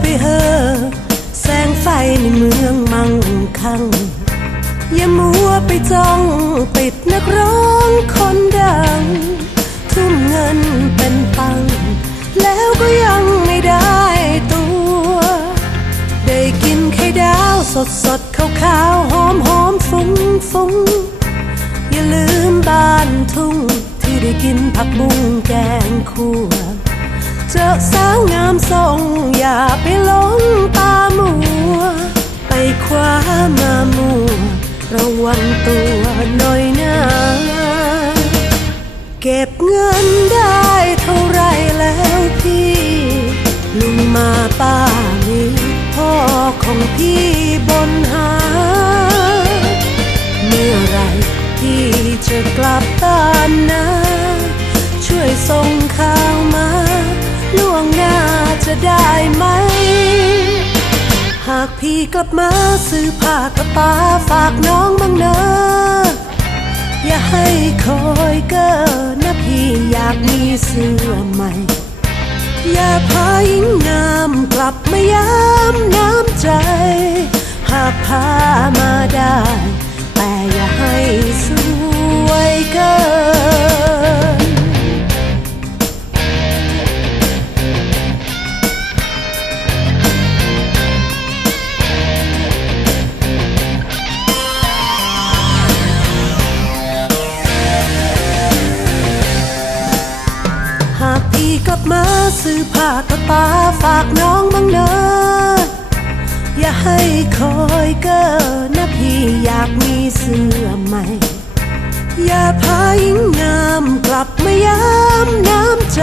ไปเฮอแสงไฟในเมืองมั่งคั่งอย่ามัวไปจ้องปิดนักร้องคนดัง ทุ่มเงินเป็นปัง แล้วก็ยังไม่ได้ตัว ได้กินไข่ดาวสดสดขาวขาวหอมหอมฟุ้งฟุ้งอย่าลืมบ้านทุ่งที่ได้กินผักบุ้งแกงคั่ว สาวงามทรงอย่าไปหลงตามัว ไปคว้ามามัวระวังตัวหน่อยนะเก็บเงินได้เท่าไรแล้วพี่ ลุงมาป้ามีพ่อของพี่บนหา เมื่อไรพี่จะกลับบ้านนะ ช่วยส่ง ได้ไหม หากพี่กลับมาซื้อผ้ากระตาฝากน้องบ้างนะ อย่าให้คอยเกินนะพี่อยากมีเสื้อใหม่ อย่าพาหญิงงามกลับมาย้ำน้ำใจ หากพา ป้าฝากน้องบ้างนะอย่าให้คอยเกินนะพี่อยากมีเสื้อใหม่ อย่าพายิ่งงามกลับมาย้ำน้ำใจ